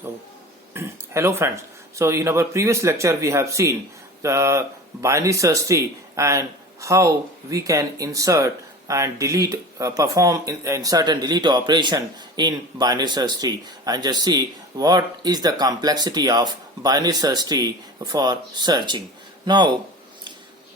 So, hello friends. So, in our previous lecture, we have seen the binary search tree and how we can insert and delete, perform insert and delete operation in binary search tree, and just see what is the complexity of binary search tree for searching. Now,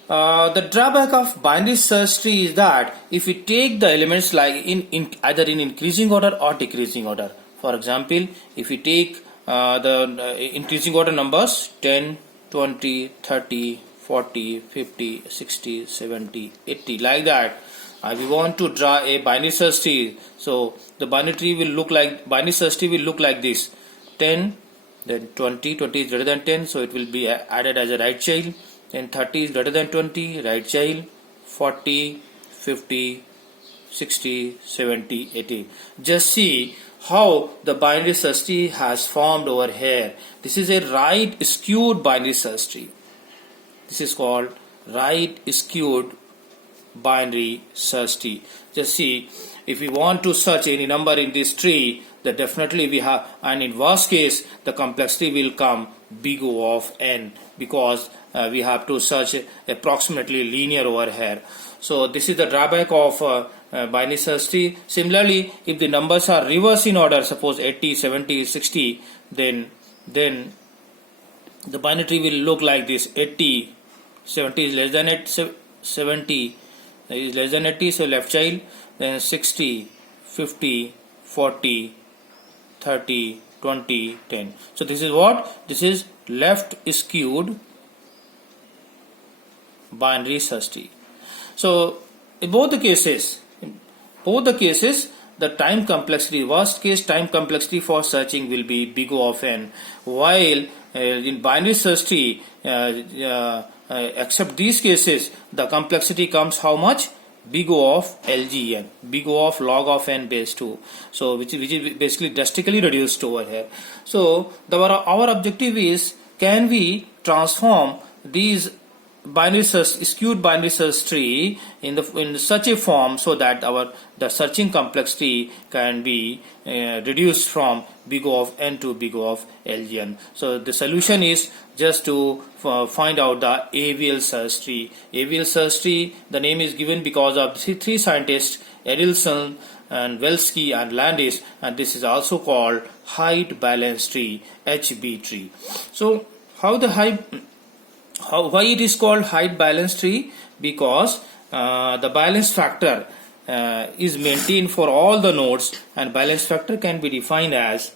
the drawback of binary search tree is that if we take the elements like in either in increasing order or decreasing order. For example, if we take the increasing order numbers 10, 20, 30, 40, 50, 60, 70, 80 like that. We want to draw a binary search tree. So the binary search tree will look like this: 10, then 20. 20 is greater than 10, so it will be added as a right child. Then 30 is greater than 20, right child. 40, 50, 60, 70, 80. Just see how the binary search tree has formed over here. This is a right skewed binary search tree. This is called right skewed binary search tree. Just see, if we want to search any number in this tree, then definitely we have, and in worst case the complexity will come big O of n, because we have to search approximately linear over here. So this is the drawback of binary search tree. Similarly, if the numbers are reverse in order, suppose 80, 70, 60, then the binary tree will look like this: 80, 70 is less than 8, 70 is less than 80, so left child. Then 60, 50, 40, 30, 20, 10. So this is what? This is left skewed binary search tree. So in both the cases, the time complexity, worst case time complexity for searching will be big O of n, while in binary search tree, except these cases, the complexity comes how much? Big O of LGN, big O of log of n base 2. So which is basically drastically reduced over here. So our objective is, can we transform these skewed binary search tree in such a form so that the searching complexity can be reduced from big O of n to big O of LGN. So the solution is just to find out the AVL search tree. AVL search tree, the name is given because of three scientists, Edelson and Velsky and Landis, and this is also called height balance tree, HB tree. So why it is called height balance tree? Because the balance factor is maintained for all the nodes, and balance factor can be defined as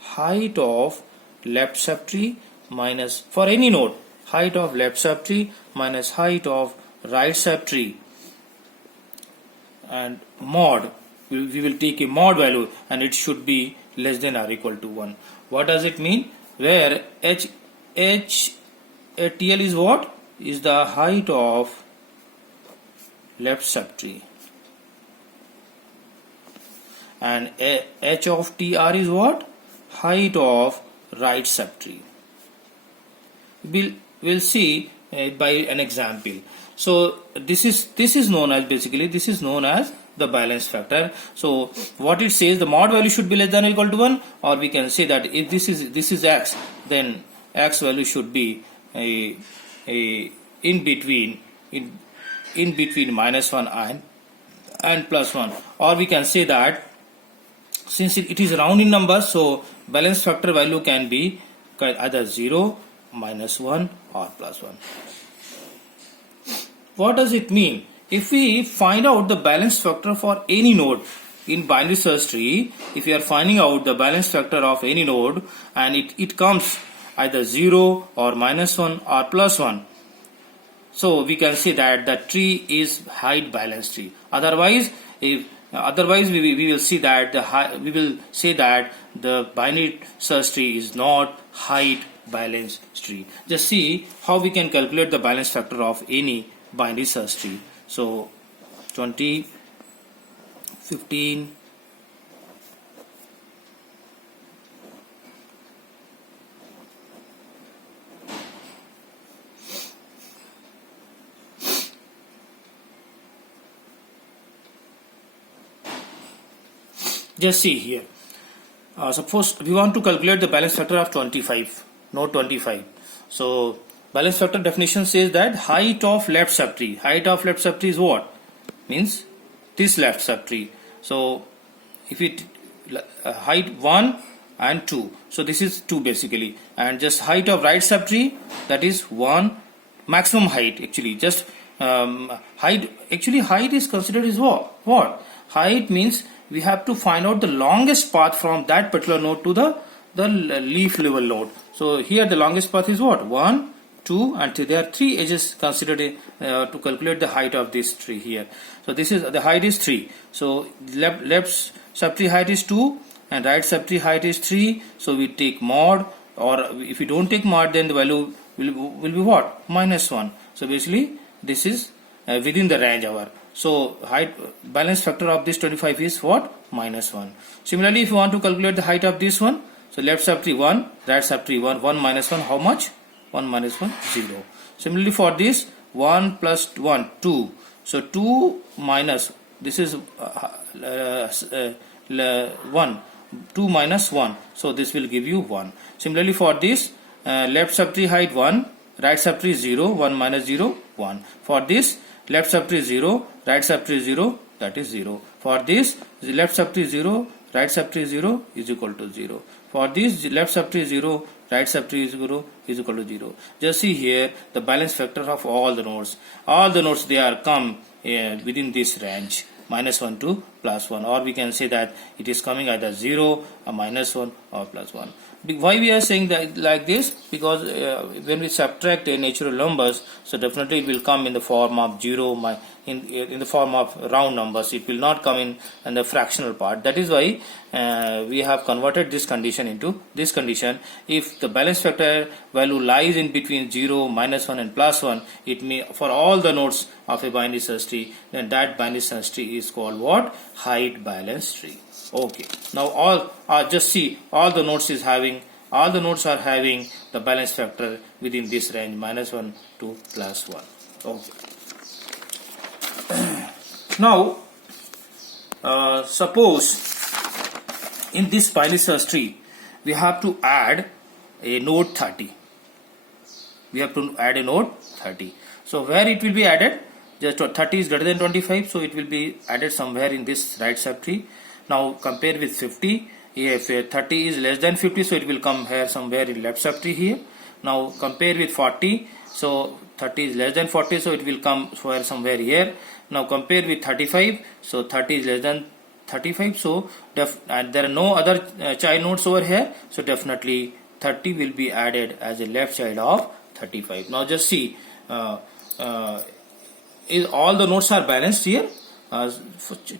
height of left subtree minus, for any node, height of left subtree minus height of right subtree, and mod, we will take a mod value, and it should be less than or equal to 1. What does it mean? Where TL is what? Is the height of left subtree, and H of TR is what? Height of right subtree. We'll see by an example. So this is known as, basically this is known as the balance factor. So what it says, the mod value should be less than or equal to 1, or we can say that if this is x, then x value should be in between -1 and +1, or we can say that since it is round in numbers, so balance factor value can be either 0, -1 or +1. What does it mean? If we find out the balance factor for any node in binary search tree, if we are finding out the balance factor of any node and it comes either 0 or -1 or +1, so we can say that the tree is height balance tree. Otherwise we will say that the binary search tree is not height balance tree. Just see how we can calculate the balance factor of any binary search tree. So 20, 15, Just see here. Suppose we want to calculate the balance factor of 25, node 25. So balance factor definition says that height of left subtree. Height of left subtree is what? Means this left subtree. So if it height 1 and 2. So this is 2 basically. And just height of right subtree, that is 1. Maximum height actually. Just height. Actually height is considered as what? Height means we have to find out the longest path from that particular node to the leaf level node. So here the longest path is what? 1, 2 and 3. There are 3 edges considered to calculate the height of this tree here. So this is the height is 3. So left subtree height is 2 and right subtree height is 3. So we take mod, or if we don't take mod, then the value will be what? -1. So basically this is within the range our. So height balance factor of this 25 is what? -1. Similarly, if you want to calculate the height of this one, so left subtree 1, right subtree 1, 1 minus 1, how much? 1 minus 1, 0. Similarly for this, 1 plus 1, 2. So 2 minus, this is 1, 2 minus 1. So this will give you 1. Similarly for this, left subtree height 1, right subtree 0, 1 minus 0, 1. For this, left subtree 0, right subtree 0, that is 0. For this, left subtree 0, right subtree 0 is equal to 0. For this, left subtree 0, right subtree 0 is equal to 0. Just see here the balance factor of all the nodes. All the nodes, they are come within this range, -1 to +1, or we can say that it is coming either 0 or -1 or +1. Why we are saying that like this? Because when we subtract natural numbers, so definitely it will come in the form of 0, in the form of round numbers. It will not come in the fractional part. That is why we have converted this condition into this condition. If the balance factor value lies in between 0, -1 and +1, it may, for all the nodes of a binary search tree, then that binary search tree is called what? Height balance tree. Okay, now just see all the nodes are having the balance factor within this range, -1 to +1. Okay. Now suppose in this binary search tree we have to add a node 30. We have to add a node 30. So where it will be added? Just 30 is greater than 25, so it will be added somewhere in this right subtree. Now compare with 50. If 30 is less than 50, so it will come here somewhere in left subtree here. Now compare with 40. So 30 is less than 40, so it will come somewhere here. Now compare with 35. So 30 is less than 35. So and there are no other child nodes over here. So definitely 30 will be added as a left child of 35. Now just see, is all the nodes are balanced here?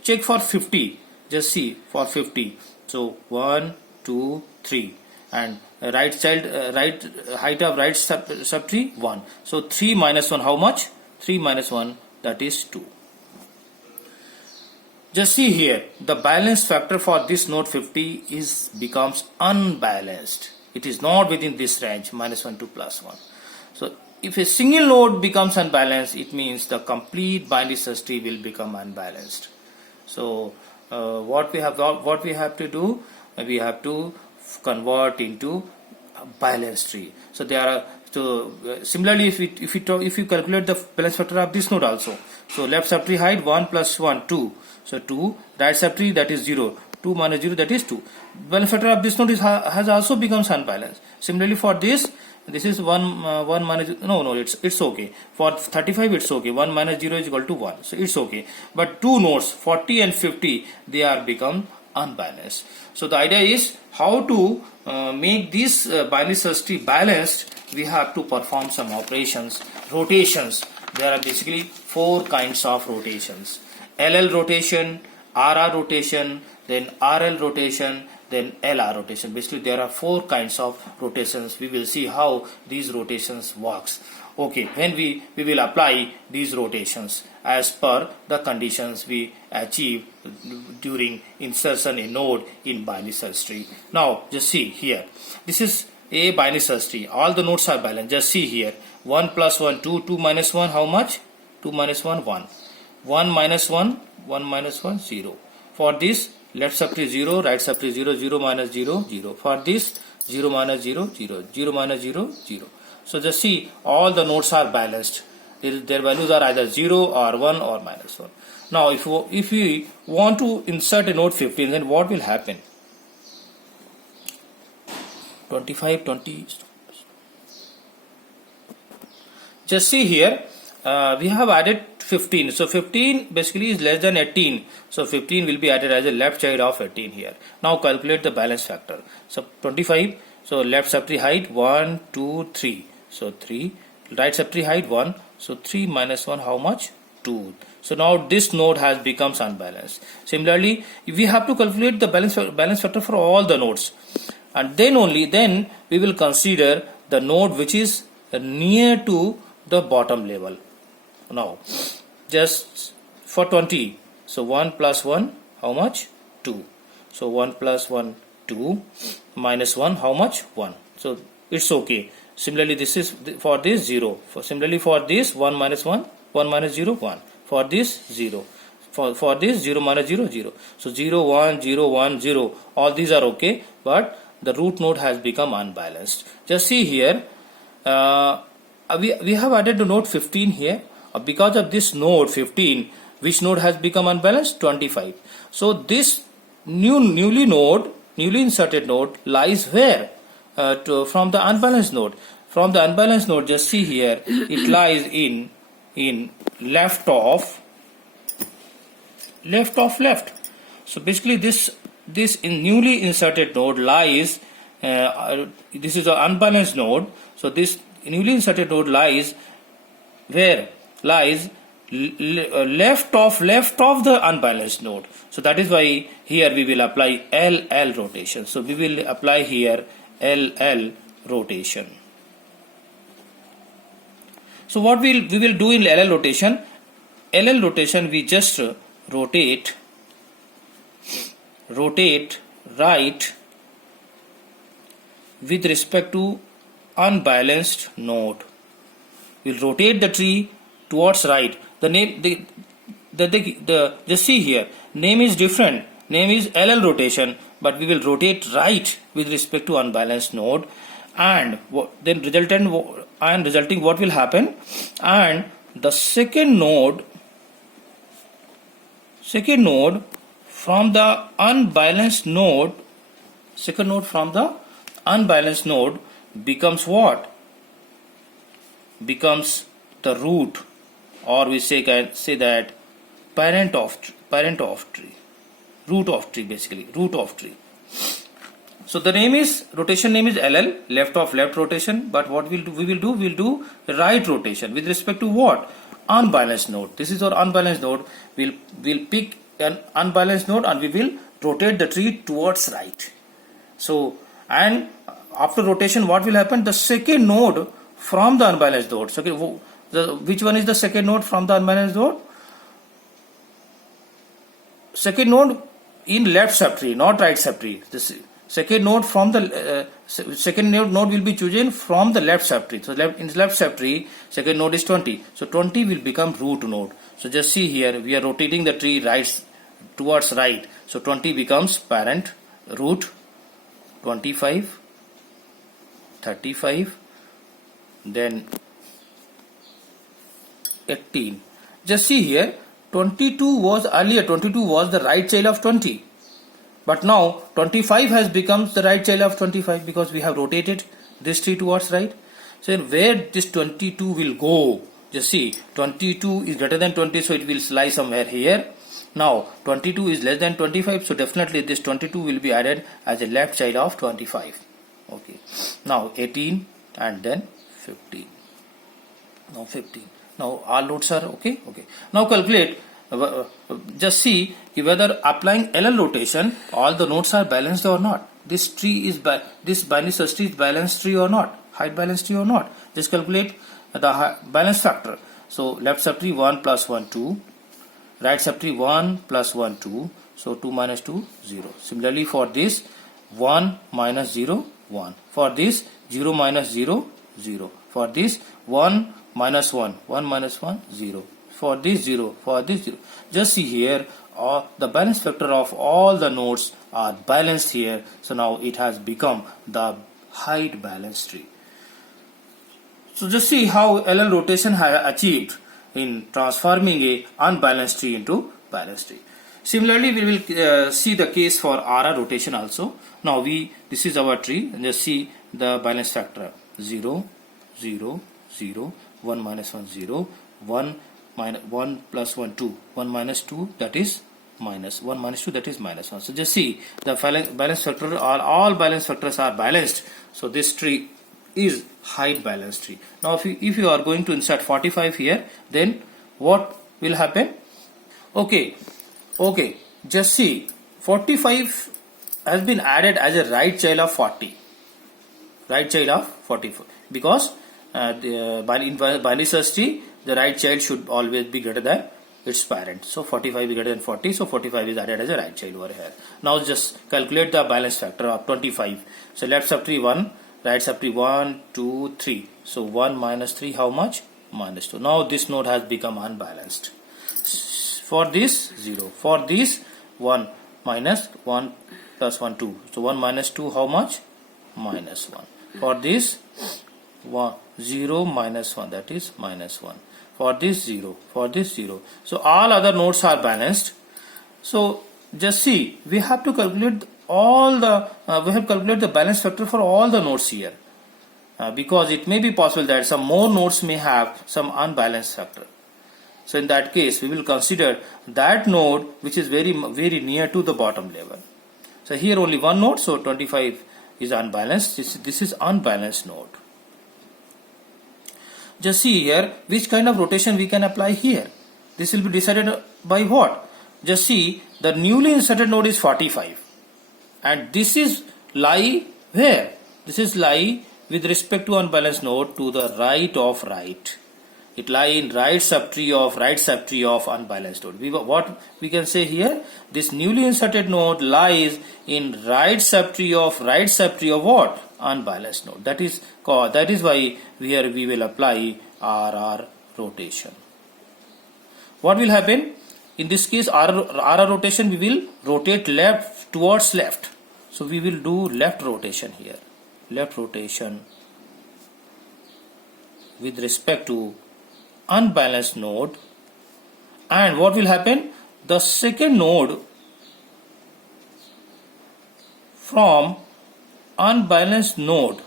Check for 50. Just see for 50. So 1, 2, 3, and right child, right height of right subtree 1. So 3 minus 1, how much? 3 minus 1, that is 2. Just see here, the balance factor for this node 50 becomes unbalanced. It is not within this range, -1 to +1. So if a single node becomes unbalanced, it means the complete binary search tree will become unbalanced. So what we have to do, we have to convert into a balanced tree. So there are, similarly if you calculate the balance factor of this node also, so left subtree height 1 plus 1, 2. So 2, right subtree, that is 0. 2 minus 0, that is 2. Balance factor of this node has also becomes unbalanced. Similarly for this is 1 minus, no, it's okay. For 35 it's okay. 1 minus 0 is equal to 1. So it's okay. But two nodes 40 and 50, they are become unbalanced. So the idea is how to make this binary search tree balanced. We have to perform some operations, rotations. There are basically 4 kinds of rotations: LL rotation, RR rotation, then RL rotation, then LR rotation. Basically there are 4 kinds of rotations. We will see how these rotations works. Okay, when we will apply these rotations as per the conditions we achieve during insertion a node in binary search tree. Now just see here, this is a binary search tree. All the nodes are balanced. Just see here, 1 plus 1, 2, 2 minus 1, how much? 2 minus 1, 1. 1 minus 1, 1 minus 1, 0. For this, left subtree 0, right subtree 0, 0 minus 0, 0. For this 0 minus 0, 0, 0 minus 0, 0. So just see, all the nodes are balanced. Their values are either 0 or 1 or minus 1. Now if we want to insert a node 15, then what will happen? 25, 20. Just see here, we have added 15. So 15 basically is less than 18. So 15 will be added as a left child of 18 here. Now calculate the balance factor. So 25. So left subtree height 1, 2, 3. So 3. Right subtree height 1. So 3 minus 1, how much? 2. So now this node has becomes unbalanced. Similarly, we have to calculate the balance factor for all the nodes, and then we will consider the node which is near to the bottom level. Now just for 20, so 1 plus 1, how much? 2. So 1 plus 1, 2, minus 1, how much? 1. So it's okay. Similarly, this is for this 0. Similarly for this 1 minus 1, 1 minus 0, 1. For this 0. For this 0 minus 0, 0. So 0, 1, 0, 1, 0. All these are okay, but the root node has become unbalanced. Just see here, we have added the node 15 here. Because of this node 15, which node has become unbalanced? 25. So this newly inserted node lies where? From the unbalanced node. From the unbalanced node, just see here, it lies in left of left. So basically this in newly inserted node lies, this is an unbalanced node. So this newly inserted node lies where? Lies left of the unbalanced node. So that is why here we will apply LL rotation. So we will apply here LL rotation. So what we will do in LL rotation? LL rotation, we just rotate right with respect to unbalanced node. We'll rotate the tree towards right. The name, just see here, name is different. Name is LL rotation, but we will rotate right with respect to unbalanced node, and then resulting what will happen? And the second node from the unbalanced node, becomes what? Becomes the root, or we can say that parent of tree, root of tree. So the rotation name is LL, left of left rotation. But what we'll do right rotation with respect to what? Unbalanced node. This is our unbalanced node. We'll pick an unbalanced node and we will rotate the tree towards right. So, and after rotation, what will happen? The second node from the unbalanced node. So, okay, which one is the second node from the unbalanced node? Second node in left subtree, not right subtree. This second node from the second node will be chosen from the left subtree. So in left subtree, second node is 20. So 20 will become root node. So just see here, we are rotating the tree right towards right. So 20 becomes parent root, 25, 35, then 18. Just see here, 22 was the right child of 20. But now 25 has become the right child of 25 because we have rotated this tree towards right. So where this 22 will go? Just see, 22 is greater than 20, so it will lie somewhere here. Now 22 is less than 25, so definitely this 22 will be added as a left child of 25. Okay. Now 18 and then 15. Now 15. Now all nodes are okay. Okay. Now calculate. Just see whether applying LL rotation, all the nodes are balanced or not. This tree is this binary search tree is balanced tree or not, height balanced tree or not. Just calculate the balance factor. So left subtree 1 plus 1 2, right subtree 1 plus 1 2. So 2 minus 2 0. Similarly for this 1 minus 0 1. For this 0 minus 0 0. For this 1 minus 1 1 minus 1 0. For this 0, for this 0. Just see here, all the balance factor of all the nodes are balanced here. So now it has become the height balance tree. So just see how LL rotation has achieved in transforming a unbalanced tree into balanced tree. Similarly, we will see the case for RR rotation also. Now this is our tree, and just see the balance factor 0, 0, 0, 1 minus 1 0, 1 minus 1 plus 1 2, 1 minus 2 that is minus 1 minus 2 that is minus 1. So just see the balance factor, all balance factors are balanced. So this tree is height balance tree. Now if you are going to insert 45 here, then what will happen? Okay, just see 45 has been added as a right child of 40, right child of 44, because in binary search tree the right child should always be greater than its parent. So 45 is greater than 40, so 45 is added as a right child over here. Now just calculate the balance factor of 25. So left subtree 1, right subtree 1, 2, 3. So 1 minus 3, how much? Minus 2. Now this node has become unbalanced. For this 0. For this 1 minus 1 plus 1 2. So 1 minus 2, how much? Minus 1. For this 0 minus 1, that is minus 1. For this 0. For this 0. So all other nodes are balanced. So just see, we have to calculate all the calculate the balance factor for all the nodes here, because it may be possible that some more nodes may have some unbalanced factor. So in that case, we will consider that node which is very near to the bottom level. So here only one node, so 25 is unbalanced. This is unbalanced node. Just see here which kind of rotation we can apply here. This will be decided by what? Just see, the newly inserted node is 45, and this is lie where? This is lie with respect to unbalanced node to the right of right. It lie in right subtree of unbalanced node. What we can say here? This newly inserted node lies in right subtree of what? Unbalanced node. That is why here we will apply RR rotation. What will happen? In this case, RR rotation, we will rotate left towards left. So we will do left rotation here. Left rotation with respect to unbalanced node. And what will happen? The second node from unbalanced node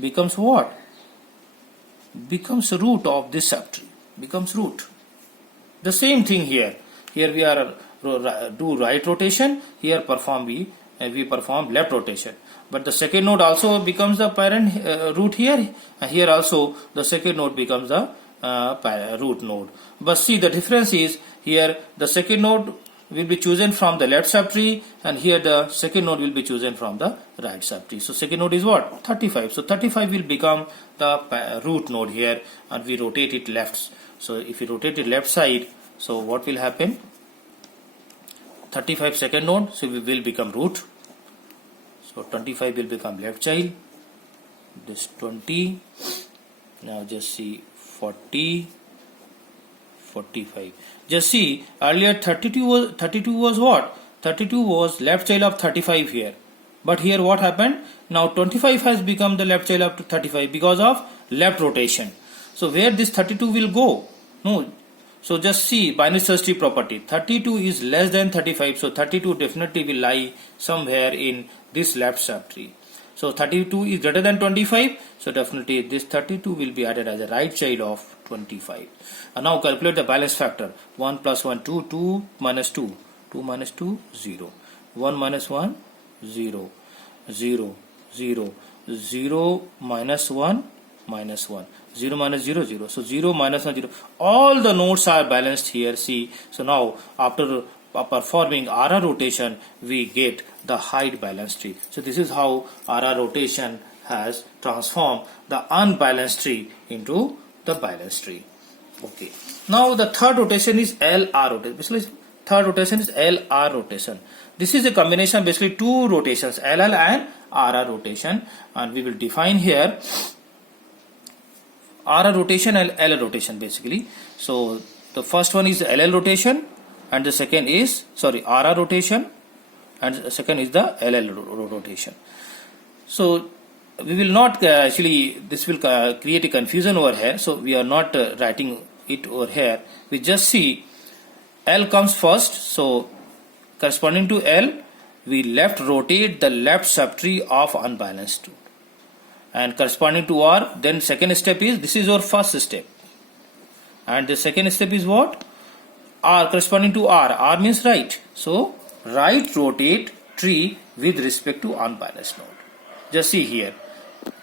becomes what? Becomes root of this subtree. Becomes root. The same thing here. Here we are do right rotation. Here we perform left rotation. But the second node also becomes the parent root here. Here also the second node becomes the root node. But see, the difference is here the second node will be chosen from the left subtree, and here the second node will be chosen from the right subtree. So second node is what? 35. So 35 will become the root node here, and we rotate it left. So if we rotate it left side, so what will happen? 35 second node, so we will become root. So 25 will become left child. This 20. Now just see 40, 45. Just see, earlier 32 was what? 32 was left child of 35 here. But here what happened? Now 25 has become the left child of 35 because of left rotation. So where this 32 will go? No. So just see binary search tree property. 32 is less than 35. So 32 definitely will lie somewhere in this left subtree. So 32 is greater than 25. So definitely this 32 will be added as a right child of 25. And now calculate the balance factor. 1 plus 1, 2, 2 minus 2. 2 minus 2, 0. 1 minus 1, 0. 0, 0. 0 minus 1, minus 1. 0 minus 0, 0. So 0 minus 1, 0. All the nodes are balanced here. See. So now after performing RR rotation, we get the height balance tree. So this is how RR rotation has transformed the unbalanced tree into the balanced tree. Okay. Now the third rotation is LR rotation. Basically, third rotation is LR rotation. This is a combination basically two rotations, LL and RR rotation, and we will define here RR rotation and LL rotation basically. So the first one is LL rotation, and the second is RR rotation, and the second is the LL rotation. So we will not actually, this will create a confusion over here, so we are not writing it over here. We just see L comes first, so corresponding to L we left rotate the left subtree of unbalanced node, and corresponding to R, then second step is, this is our first step, and the second step is what? R, corresponding to R means right, so right rotate tree with respect to unbalanced node. Just see here,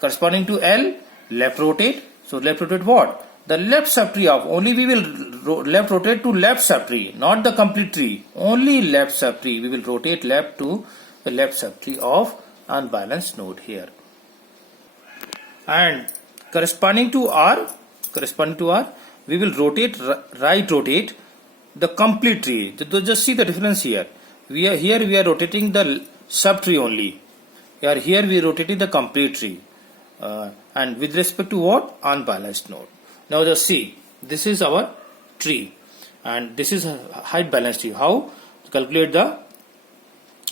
corresponding to L, left rotate, so left rotate what? The left subtree of, only we will left rotate to left subtree, not the complete tree, only left subtree, we will rotate left to the left subtree of unbalanced node here. And corresponding to R, we will rotate, right rotate the complete tree. Just see the difference here. We are rotating the subtree only. Here we are rotating the complete tree, and with respect to what? Unbalanced node. Now just see, this is our tree, and this is a height balanced tree. How to calculate the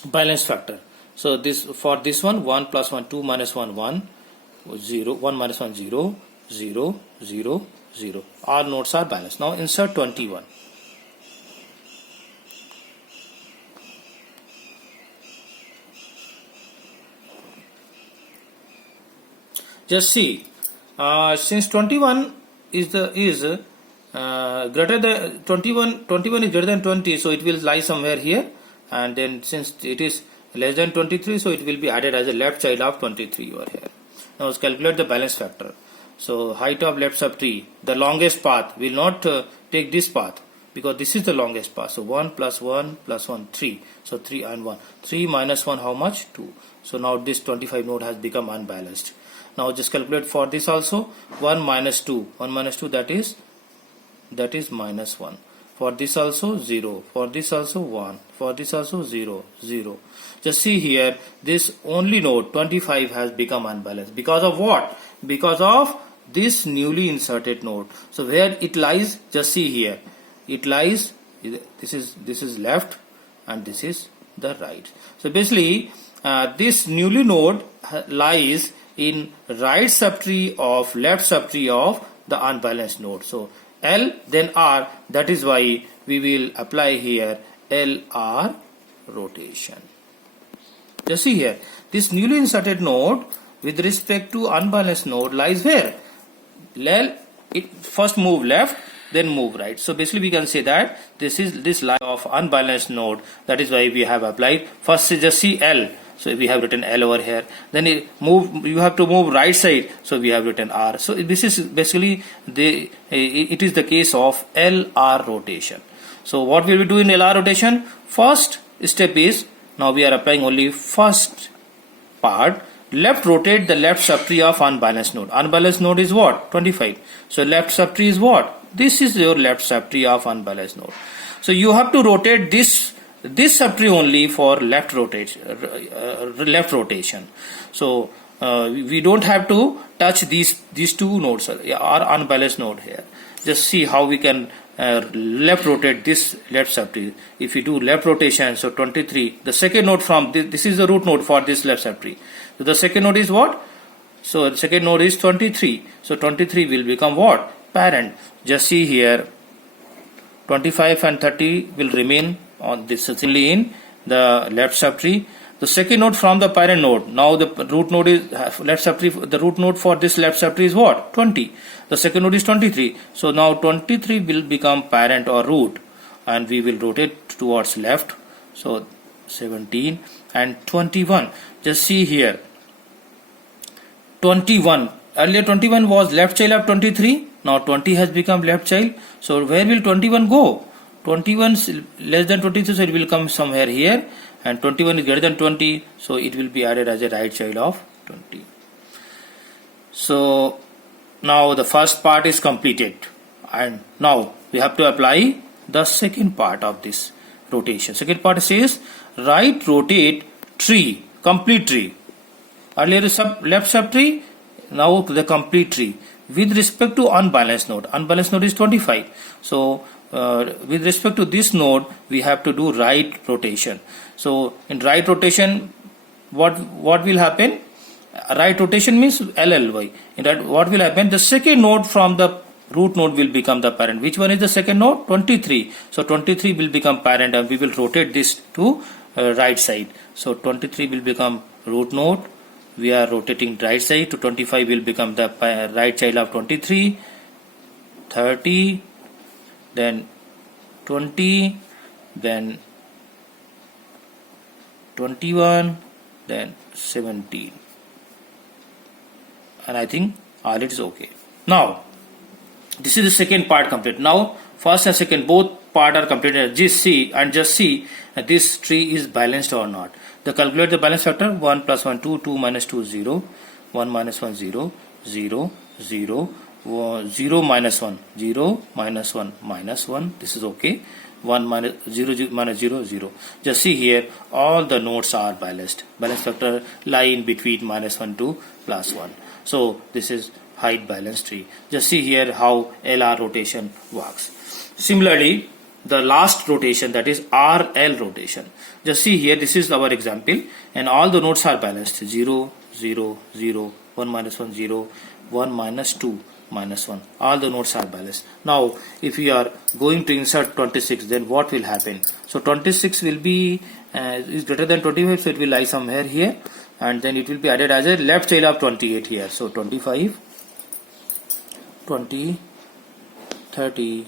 balance factor? So this, for this one, 1 plus 1, 2 minus 1, 1, 0, 1 minus 1, 0, 0, 0, 0. Our nodes are balanced. Now insert 21. Just see, since 21 is greater than 21 is greater than 20, so it will lie somewhere here, and then since it is less than 23, so it will be added as a left child of 23 over here. Now let's calculate the balance factor. So height of left subtree, the longest path, will not take this path because this is the longest path. So 1 plus 1 plus 1, 3. So 3 and 1. 3 minus 1, how much? 2. So now this 25 node has become unbalanced. Now just calculate for this also. 1 minus 2. 1 minus 2, that is minus 1. For this also 0. For this also 1. For this also 0. 0. Just see here, this only node 25 has become unbalanced. Because of what? Because of this newly inserted node. So where it lies, just see here. It lies, this is left and this is the right. So basically this newly node lies in right subtree of left subtree of the unbalanced node. So L then R, that is why we will apply here LR rotation. Just see here, this newly inserted node with respect to unbalanced node lies where? It first move left, then move right. So basically we can say that this line of unbalanced node, that is why we have applied. First just see L. So we have written L over here. Then you have to move right side. So we have written R. So this is basically it is the case of LR rotation. So what will we do in LR rotation? First step is, now we are applying only first part. Left rotate the left subtree of unbalanced node. Unbalanced node is what? 25. So left subtree is what? This is your left subtree of unbalanced node. So you have to rotate this subtree only for left rotation. So we don't have to touch these two nodes or unbalanced node here. Just see how we can left rotate this left subtree. If we do left rotation, so 23, the second node from this is the root node for this left subtree. So the second node is what? So the second node is 23. So 23 will become what? Parent. Just see here, 25 and 30 will remain on this certainly in the left subtree. The second node from the parent node. Now the root node is left subtree. The root node for this left subtree is what? 20. The second node is 23. So now 23 will become parent or root, and we will rotate towards left. So 17 and 21. Just see here. 21. Earlier 21 was left child of 23. Now 20 has become left child. So where will 21 go? 21 is less than 23, so it will come somewhere here, and 21 is greater than 20, so it will be added as a right child of 20. So now the first part is completed, and now we have to apply the second part of this rotation. Second part says right rotate tree, complete tree. Earlier left subtree, now the complete tree. with respect to unbalanced node is 25. So with respect to this node, we have to do right rotation. So in right rotation, what will happen? Right rotation means LLY. In that, what will happen? The second node from the root node will become the parent. Which one is the second node? 23. So 23 will become parent, and we will rotate this to right side. So 23 will become root node. We are rotating right side to 25 will become the right child of 23, 30, then 20, then 21, then 17. And I think all it is okay. Now, this is the second part complete. Now, first and second both part are completed. Just see this tree is balanced or not. The calculate the balance factor. 1 plus 1 2, 2 minus 2 0, 1 minus 1 0, 0 0, 0 minus 1 0 minus 1 minus 1. This is okay. 1 minus 0 minus 0 0. Just see here all the nodes are balanced. Balance factor lie in between minus 1 to plus 1. So this is height balance tree. Just see here how LR rotation works. Similarly, the last rotation, that is RL rotation. Just see here, this is our example, and all the nodes are balanced. 0 0 0, 1 minus 1 0, 1 minus 2 minus 1. All the nodes are balanced. Now if we are going to insert 26, then what will happen? So 26 will be is greater than 25, so it will lie somewhere here, and then it will be added as a left child of 28 here. So 25, 20, 30,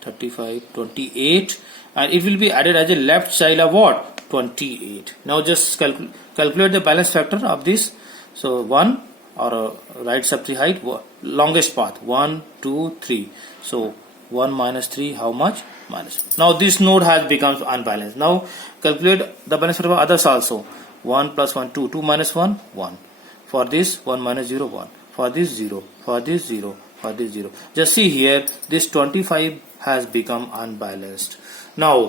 35, 28, and it will be added as a left child of what? 28. Now just calculate the balance factor of this. So 1 or a right subtree height, longest path, 1 2 3. So 1 minus 3, how much? Minus. Now this node has become unbalanced. Now calculate the balance factor of others also. 1 plus 1 2, 2 minus 1 1. For this 1 minus 0 1. For this 0. For this 0. For this 0. Just see here, this 25 has become unbalanced. Now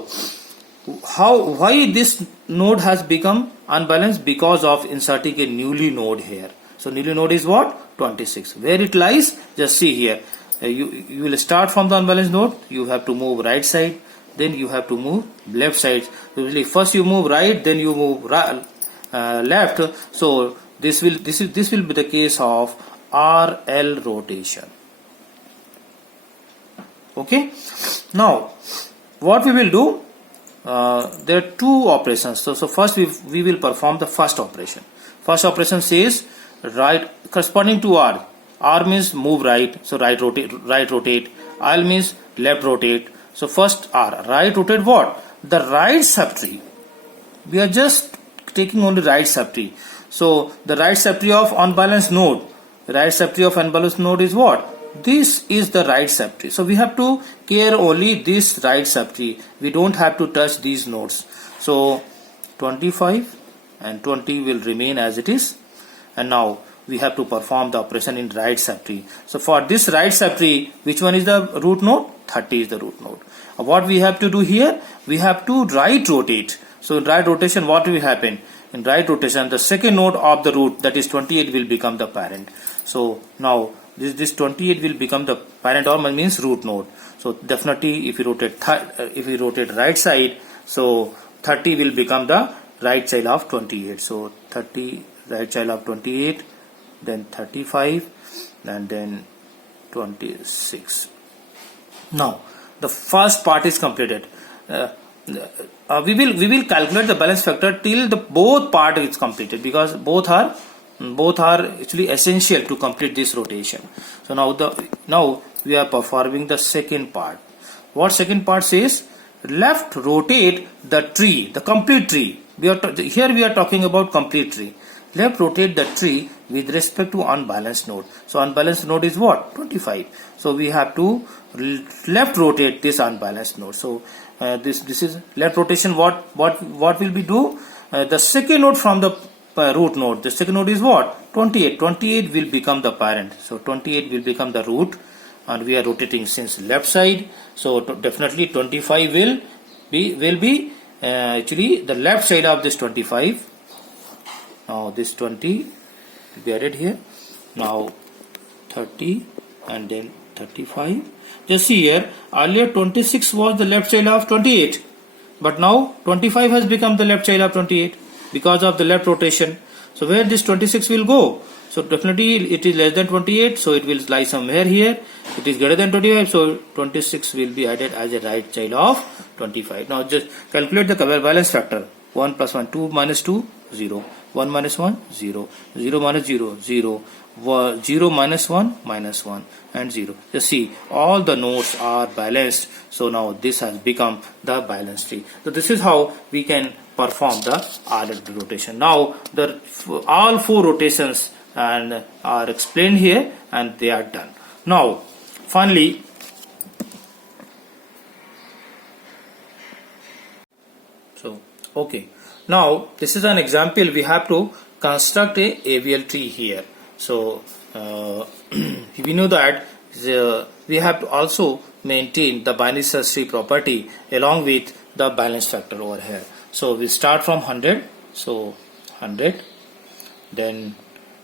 why this node has become unbalanced? Because of inserting a newly node here. So newly node is what? 26. Where it lies? Just see here. You will start from the unbalanced node. You have to move right side, then you have to move left side. Usually first you move right, then you move left. So this will be the case of RL rotation. Okay. Now what we will do? There are two operations. So first we will perform the first operation. First operation says right corresponding to R. R means move right, so right rotate. L means left rotate. So first R, right rotate what? The right subtree. We are just taking only right subtree. So the right subtree of unbalanced node. The right subtree of unbalanced node is what? This is the right subtree. So we have to care only this right subtree. We don't have to touch these nodes. So 25 and 20 will remain as it is. And now we have to perform the operation in right subtree. So for this right subtree, which one is the root node? 30 is the root node. What we have to do here? We have to right rotate. So in right rotation, what will happen? In right rotation, the second node of the root, that is 28, will become the parent. So now this 28 will become the parent, or means root node. So definitely if we rotate right side, so 30 will become the right child of 28. So 30 right child of 28, then 35, and then 26. Now the first part is completed. We will calculate the balance factor till the both part is completed, because both are actually essential to complete this rotation. So now we are performing the second part. What second part says? Left rotate the tree, the complete tree. Here we are talking about complete tree. Left rotate the tree with respect to unbalanced node. So unbalanced node is what? 25. So we have to left rotate this unbalanced node. So this is left rotation. What will we do? The second node from the root node. The second node is what? 28. 28 will become the parent. So 28 will become the root, and we are rotating since left side. So definitely 25 will be actually the left side of this 25. Now this 20 will be added here. Now 30 and then 35. Just see here, earlier 26 was the left child of 28, but now 25 has become the left child of 28 because of the left rotation. So where this 26 will go? So definitely it is less than 28, so it will lie somewhere here. It is greater than 25, so 26 will be added as a right child of 25. Now just calculate the balance factor. 1 plus 1, 2 minus 2, 0. 1 minus 1, 0. 0 minus 0, 0. 0 minus 1, minus 1 and 0. Just see, all the nodes are balanced. So now this has become the balanced tree. So this is how we can perform the RL rotation. Now all 4 rotations and are explained here and they are done. Now finally, okay, now this is an example. We have to construct a AVL tree here. So we know that we have to also maintain the binary search tree property along with the balance factor over here. So we start from 100. So 100, then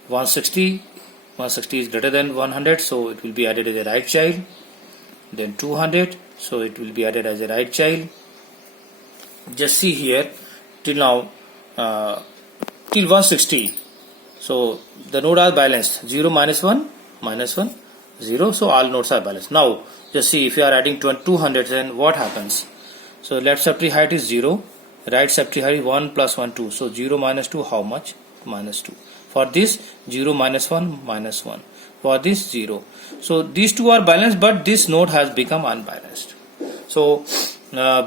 160. 160 is greater than 100, so it will be added as a right child. Then 200, so it will be added as a right child. Just see here, till now till 160, so the nodes are balanced. 0 minus 1 minus 1 0, so all nodes are balanced. Now just see, if you are adding 200, then what happens? So left subtree height is 0, right subtree height is 1 plus 1 2, so 0 minus 2 how much? Minus 2. For this 0 minus 1 minus 1, for this 0. So these two are balanced, but this node has become unbalanced. So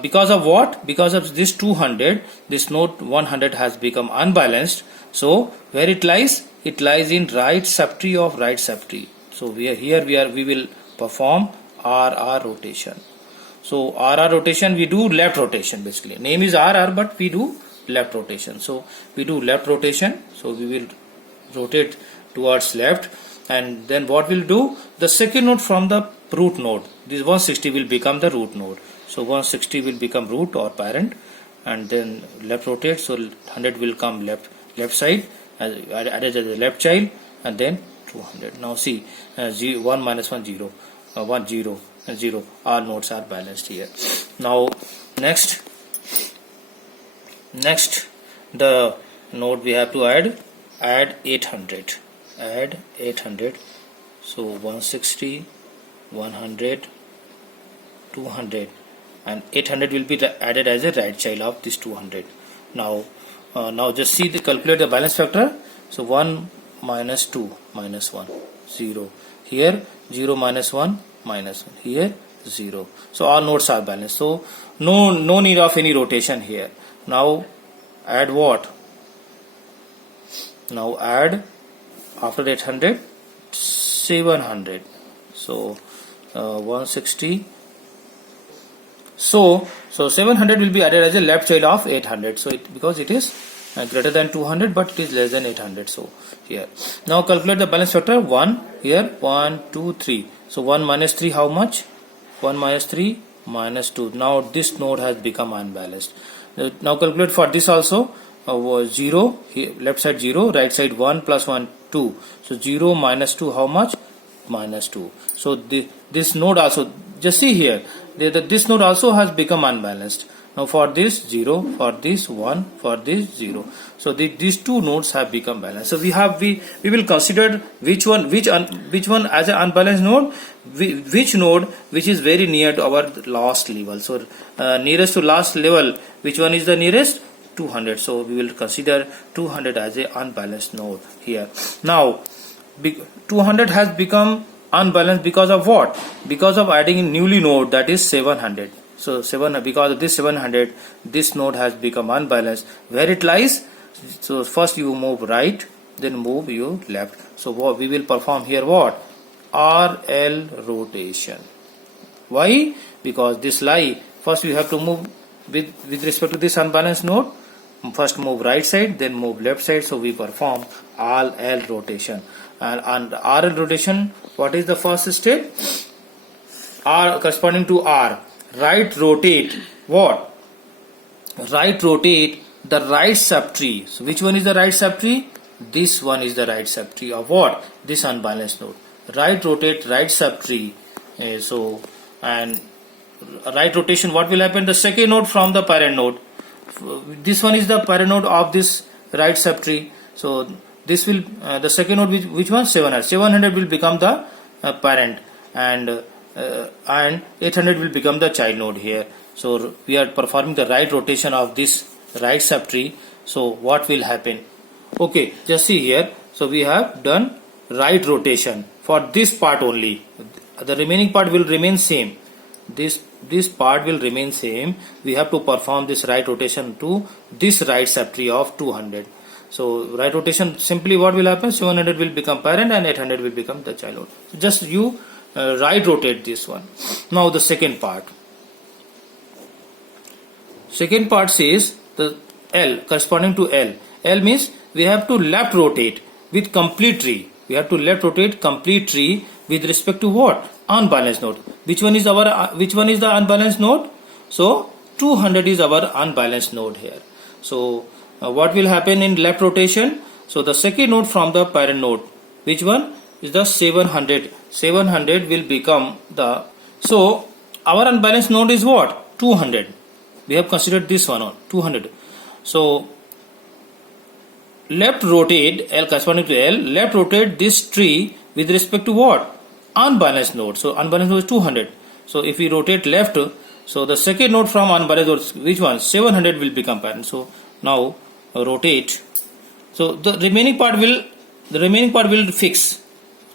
because of what? Because of this 200, this node 100 has become unbalanced. So where it lies? It lies in right subtree of right subtree. So we will perform RR rotation. So RR rotation, we do left rotation basically. Name is RR, but we do left rotation. So we do left rotation. So we will rotate towards left, and then what we'll do? The second node from the root node, this 160 will become the root node. So 160 will become root or parent, and then left rotate. So 100 will come left side added as a left child, and then 200. Now see, 1 minus 1 0, 1 0 and 0. All nodes are balanced here. Now next the node we have to add 800. Add 800. So 160, 100, 200, and 800 will be added as a right child of this 200. Now just see, calculate the balance factor. So 1 minus 2 minus 1 0. Here 0 minus 1 minus 1. Here 0. So all nodes are balanced. So no need of any rotation here. Now add what? Now add after 800 700. So 160. So 700 will be added as a left child of 800. So because it is greater than 200, but it is less than 800. So here now calculate the balance factor. 1 here, 1 2 3. So 1 minus 3 how much? 1 minus 3 minus 2. Now this node has become unbalanced. Now calculate for this also. 0 here, left side 0, right side 1 plus 1 2. So 0 minus 2 how much? Minus 2. So this node also, just see here, this node also has become unbalanced. Now for this 0, for this 1, for this 0. So these two nodes have become balanced. So we will consider which one as an unbalanced node, which node which is very near to our last level. So nearest to last level, which one is the nearest? 200. So we will consider 200 as a unbalanced node here. Now 200 has become unbalanced because of what? Because of adding a newly node, that is 700. So because of this 700, this node has become unbalanced. Where it lies? So first you move right, then move you left. So what we will perform here? What? RL rotation. Why? Because this lie, first we have to move with respect to this unbalanced node. First move right side, then move left side. So we perform RL rotation. And RL rotation, what is the first step? R corresponding to R. Right rotate what? Right rotate the right subtree. So which one is the right subtree? This one is the right subtree of what? This unbalanced node. right rotate right subtree. So and right rotation, what will happen? The second node from the parent node. This one is the parent node of this right subtree. So this will the second node, which one? 700. 700 will become the parent, and 800 will become the child node here. So we are performing the right rotation of this right subtree. So what will happen? Okay, just see here. So we have done right rotation for this part only. The remaining part will remain same. This part will remain same. We have to perform this right rotation to this right subtree of 200. So right rotation, simply what will happen? 700 will become parent and 800 will become the child node. So just you right rotate this one. Now the second part. Second part says the L corresponding to L. L means we have to left rotate with complete tree. We have to left rotate complete tree with respect to what? Unbalanced node. Which one is the unbalanced node? So 200 is our unbalanced node here. So what will happen in left rotation? So the second node from the parent node, which one is the 700? 700 will become the, so our unbalanced node is what? 200. We have considered this one on 200. So left rotate L corresponding to L, left rotate this tree with respect to what? Unbalanced node. So unbalanced node is 200. So if we rotate left, so the second node from unbalanced node, which one? 700 will become parent. So now rotate. So the remaining part will fix.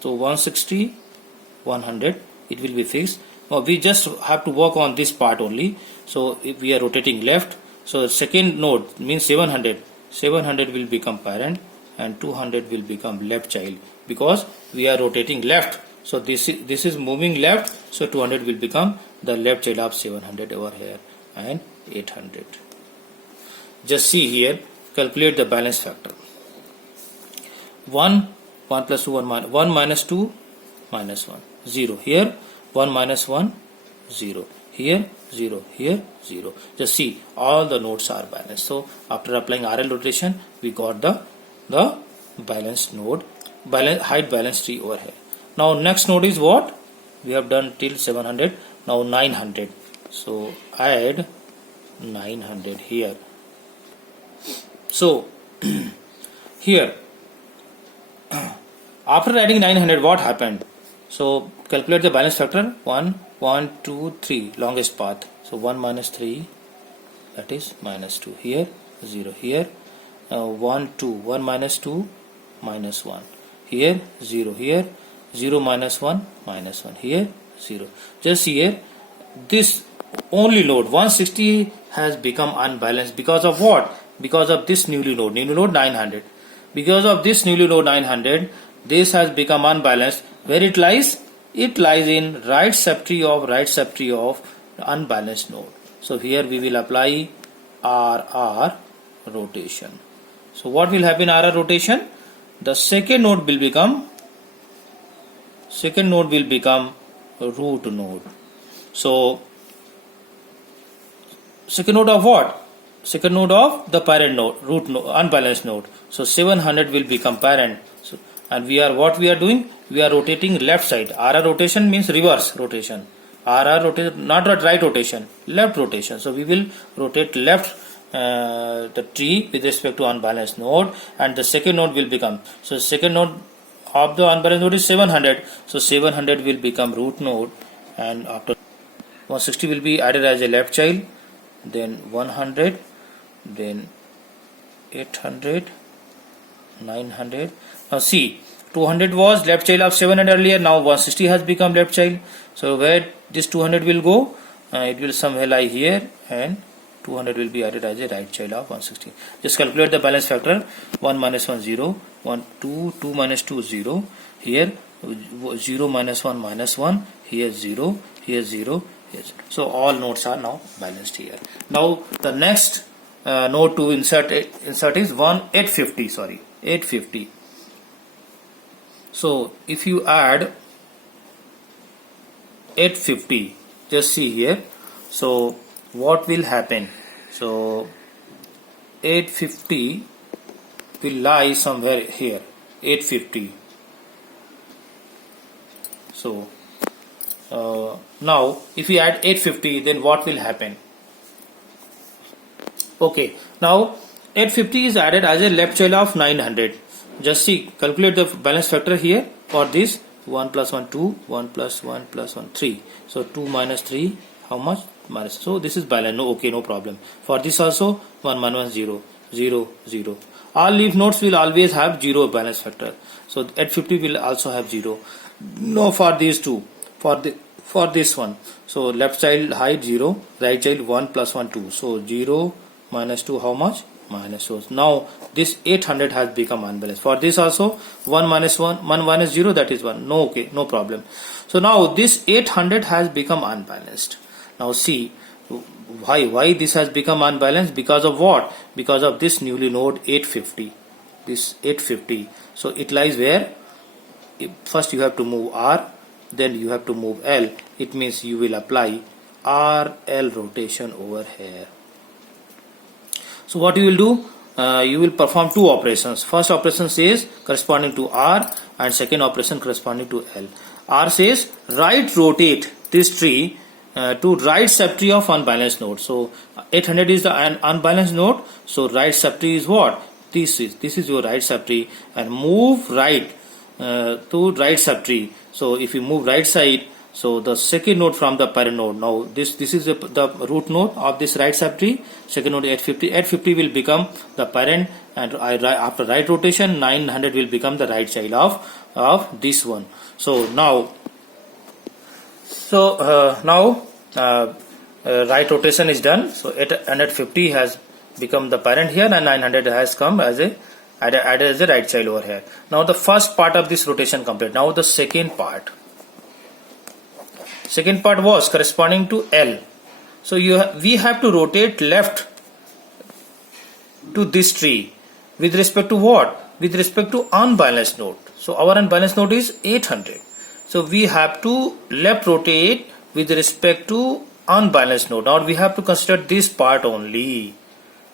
So 160, 100, it will be fixed. Now we just have to work on this part only. So if we are rotating left, so the second node means 700. 700 will become parent and 200 will become left child, because we are rotating left. So this is moving left. So 200 will become the left child of 700 over here and 800. Just see here, calculate the balance factor. 1 plus 2, 1 minus 2 minus 1, 0 here, 1 minus 1, 0 here, 0 here, 0. Just see, all the nodes are balanced. So after applying RL rotation, we got the balanced node, height balanced tree over here. Now next node is what? We have done till 700. Now 900. So add 900 here. So here, after adding 900, what happened? So calculate the balance factor. 1, 1, 2, 3, longest path. So 1 minus 3, that is minus 2 here, 0 here, 1, 2, 1 minus 2, minus 1 here, 0 here, 0 minus 1, minus 1 here, 0. Just here, this only node 160 has become unbalanced because of what? Because of this newly node 900. Because of this newly node 900, this has become unbalanced. Where it lies? It lies in right subtree of unbalanced node. So here we will apply RR rotation. So what will happen in RR rotation? The second node will become root node. So second node of what? Second node of the parent node, root node, unbalanced node. So 700 will become parent. So, and we are doing? We are rotating left side. RR rotation means reverse rotation. RR rotation, not right rotation, left rotation. So we will rotate left the tree with respect to unbalanced node, and the second node will become. So second node of the unbalanced node is 700. So 700 will become root node, and after 160 will be added as a left child, then 100, then 800, 900. Now see, 200 was left child of 700 earlier. Now 160 has become left child. So where this 200 will go? It will somewhere lie here, and 200 will be added as a right child of 160. Just calculate the balance factor. 1 minus 1, 0. 1, 2, 2 minus 2, 0. Here 0 minus 1, minus 1. Here 0. Here 0. Here 0. So all nodes are now balanced here. Now the next node to insert is 850. Sorry, 850. So if you add 850, just see here. So what will happen? So 850 will lie somewhere here. 850. So now if we add 850, then what will happen? Okay, now 850 is added as a left child of 900. Just see, calculate the balance factor here for this. 1 plus 1 2, 1 plus 1 plus 1 3. So 2 minus 3, how much? Minus. So this is balance. No, okay, no problem. For this also 1 minus 0, 0 0. All leaf nodes will always have 0 balance factor. So 850 will also have 0. No, for these two. For this one. So left child height 0, right child 1 plus 1 2. So 0 minus 2, how much? Minus. So now this 800 has become unbalanced. For this also 1 minus 1 minus 0, that is 1. No, okay, no problem. So now this 800 has become unbalanced. Now see why this has become unbalanced. Because of what? Because of this newly node 850. This 850. So it lies where? First you have to move R, then you have to move L. It means you will apply RL rotation over here. So what you will do? You will perform two operations. First operation says corresponding to R, and second operation corresponding to L. R says right rotate this tree to right subtree of unbalanced node. So 800 is the unbalanced node. So right subtree is what? This is your right subtree, and move right to right subtree. So if you move right side, so the second node from the parent node. Now this is the root node of this right subtree. Second node 850. 850 will become the parent, and after right rotation 900 will become the right child of this one. So now right rotation is done. So 850 has become the parent here, and 900 has come as added as a right child over here. Now the first part of this rotation complete. Now the second part. Second part was corresponding to L. So we have to rotate left to this tree with respect to what? With respect to unbalanced node. So our unbalanced node is 800. So we have to left rotate with respect to unbalanced node. Now we have to consider this part only.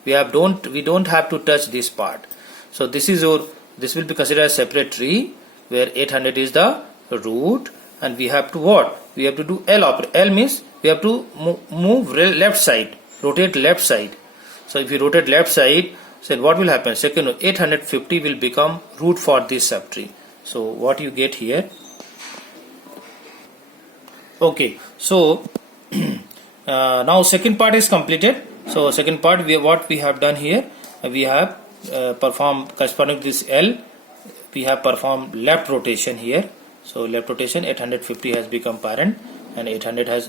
We don't have to touch this part. So this will be considered as separate tree where 800 is the root, and we have to what? We have to do L operation. L means we have to move left side, rotate left side. So if you rotate left side, then what will happen? Second 850 will become root for this subtree. So what you get here? Okay, so now second part is completed. So second part, what we have done here, we have performed corresponding to this L. We have performed left rotation here. So left rotation 850 has become parent, and 800 has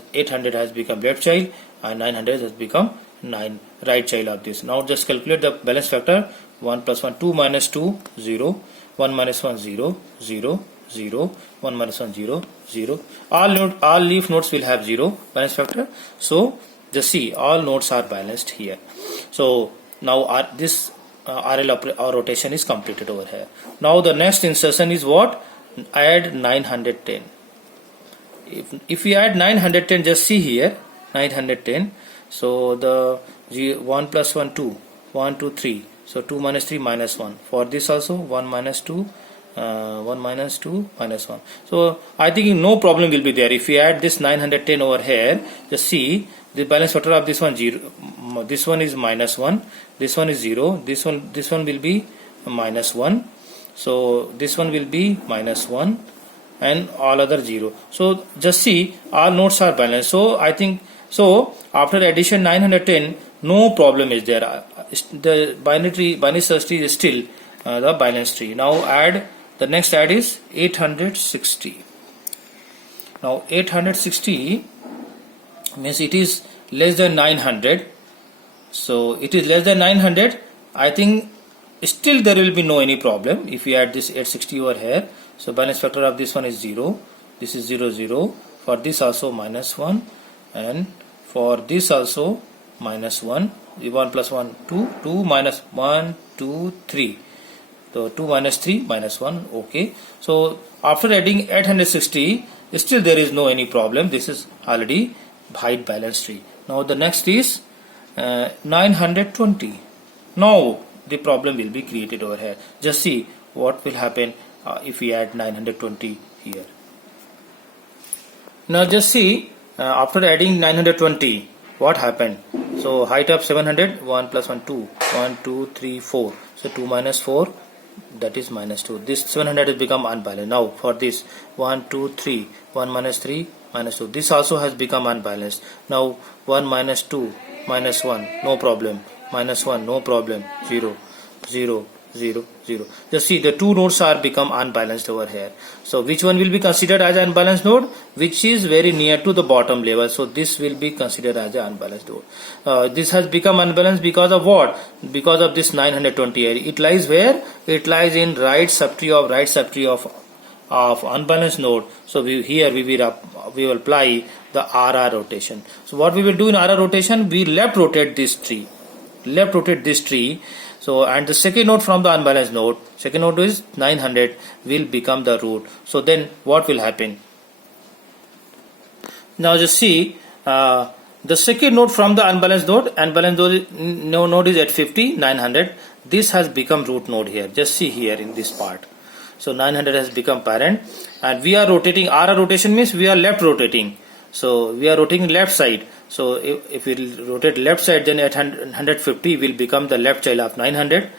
become left child, and 900 has become right child of this. Now just calculate the balance factor. 1 plus 1 2 minus 2 0, 1 minus 1 0 0 0, 1 minus 1 0 0. All leaf nodes will have 0 balance factor. So just see, all nodes are balanced here. So now this RL rotation is completed over here. Now the next insertion is what? Add 910. If we add 910, just see here 910. So the 1 plus 1 2, 1 2 3. So 2 minus 3 minus 1. For this also 1 minus 2, 1 minus 2 minus 1. So I think no problem will be there. If we add this 910 over here, just see the balance factor of this one 0. This one is minus 1. This one is 0. This one will be minus 1. So this one will be minus 1, and all other 0. So just see, all nodes are balanced. So I think so after addition 910, no problem is there. The binary search tree is still the balanced tree. Now the next add is 860. Now 860 means it is less than 900. So it is less than 900. I think still there will be no any problem if we add this 860 over here. So balance factor of this one is 0. This is 0 0. For this also minus 1, and for this also minus 1. 1 plus 1 2, 2 minus 1 2 3. So 2 minus 3 minus 1. Okay. So after adding 860, still there is no any problem. This is already height balanced tree. Now the next is 920. Now the problem will be created over here. Just see what will happen if we add 920 here. Now just see, after adding 920, what happened? So height of 700, 1 plus 1, 2. 1, 2, 3, 4. So 2 minus 4, that is minus 2. This 700 has become unbalanced. Now for this, 1, 2, 3. 1 minus 3, minus 2. This also has become unbalanced. Now 1 minus 2, minus 1, no problem. Minus 1, no problem. 0, 0. 0, 0. Just see, the two nodes are become unbalanced over here. So which one will be considered as an unbalanced node? Which is very near to the bottom level. So this will be considered as an unbalanced node. This has become unbalanced because of what? Because of this 920 area. It lies where? It lies in right subtree of unbalanced node. So here we will apply the RR rotation. So what we will do in RR rotation? We left rotate this tree. So and the second node from the unbalanced node, second node is 900, will become the root. So then what will happen? Now just see, the second node from the unbalanced node is at 50, 900. This has become root node here. Just see here in this part. So 900 has become parent, and we are rotating. RR rotation means we are left rotating. So we are rotating left side. So if we rotate left side, then 150 will become the left child of 900.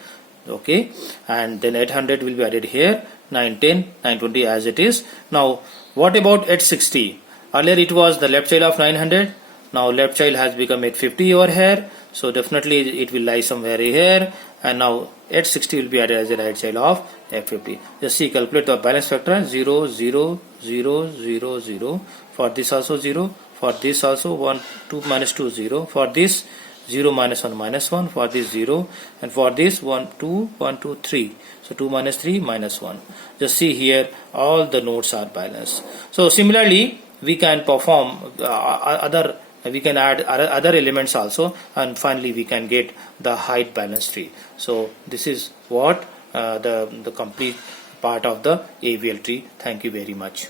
Okay, and then 800 will be added here. 910, 920 as it is. Now what about 860? Earlier it was the left child of 900. Now left child has become 850 over here. So definitely it will lie somewhere here. And now 860 will be added as a right child of 850. Just see, calculate the balance factor. 0, 0, 0, 0, 0. For this also 0. For this also 1, 2 minus 2, 0. For this 0 minus 1, minus 1. For this 0. And for this 1, 2, 1, 2, 3. So 2 minus 3, minus 1. Just see here, all the nodes are balanced. So similarly, we can perform we can add other elements also, and finally we can get the height balance tree. So this is what the complete part of the AVL tree. Thank you very much.